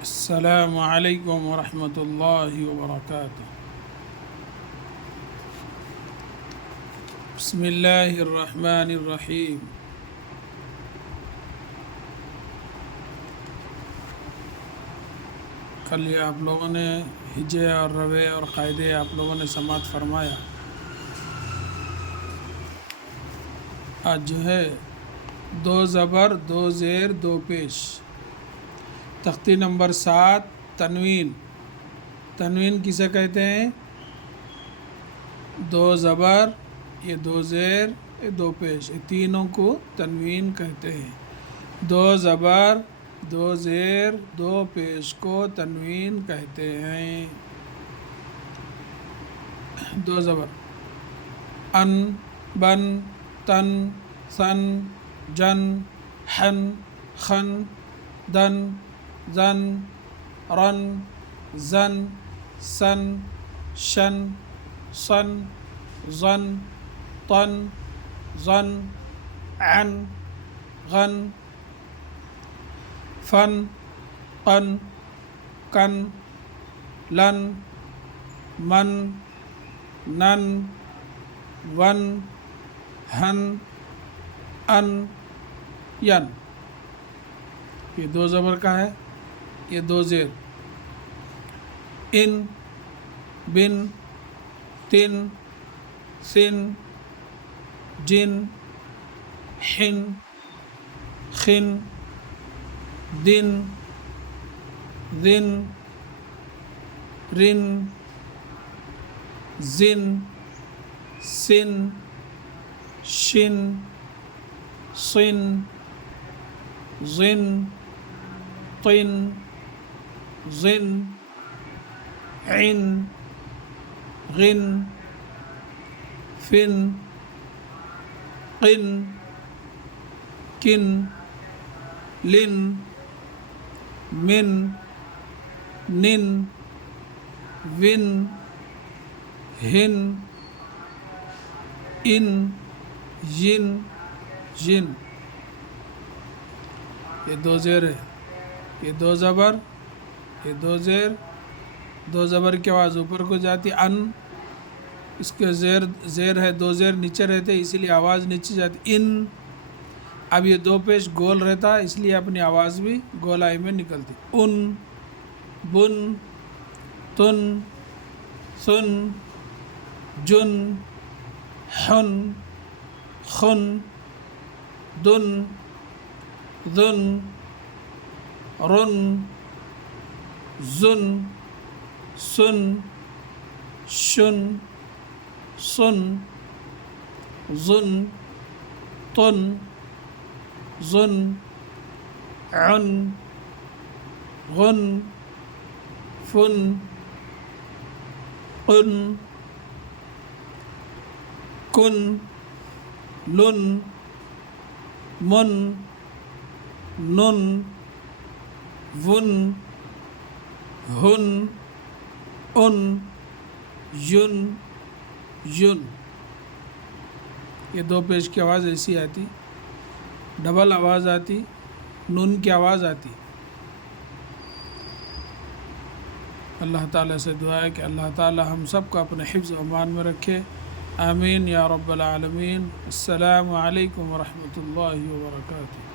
السلام علیکم ورحمۃ اللہ وبرکاتہ۔ بسم اللہ الرحمن الرحیم۔ کل یہ آپ لوگوں نے ہجے اور روے اور قاعدے آپ لوگوں نے سماعت فرمایا۔ آج جو ہے دو زبر، دو زیر، دو پیش، تختی نمبر 7 تنوین۔ تنوین کسے کہتے ہیں؟ دو زبر، یہ دو زیر، یہ دو پیش، یہ تینوں کو تنوین کہتے ہیں۔ دو زبر، دو زیر، دو پیش کو تنوین کہتے ہیں۔ دو زبر ان، بن، تن، سن، جن، حن، خن، دن، زن، رن، زن، سن، شن، صن، ظن، طن، ظن، عن، غن، فن، قن، کن، لن، من، نن، ون، ہن، ان، ین۔ یہ دو زبر کا ہے، یہ دو زیر۔ ان، بن، تن، سن، جن، حن، خن، دن، ذن، رن، زن، سن، شن، صن، ظن، طن، ظن، عن، غن، فن، قن، کن، لن، من، نن، ون، ہن، ان، ین، جن۔ یہ دو زیر ہے، یہ دو زبر، یہ دو زیر۔ دو زبر کی آواز اوپر کو جاتی، ان، اس کے زیر ہے، دو زیر نیچے رہتے اسی لیے آواز نیچے جاتی، ان۔ اب یہ دو پیش گول رہتا اس لیے اپنی آواز بھی گولائی میں نکلتی، ان، بن، تن، سن، جن، حن، خن، دن، ذن، رن، زن، سن، شن، صن، ظن، طن، ظن، عن، غن، فن، قن، کن، لن، من، نن، ون، ہن، ان، ین، ین۔ یہ دو پیش کی آواز ایسی آتی، ڈبل آواز آتی، نون کی آواز آتی۔ اللہ تعالیٰ سے دعا ہے کہ اللہ تعالیٰ ہم سب کو اپنے حفظ و امان میں رکھے، آمین یا رب العالمین۔ السلام علیکم ورحمۃ اللہ وبرکاتہ۔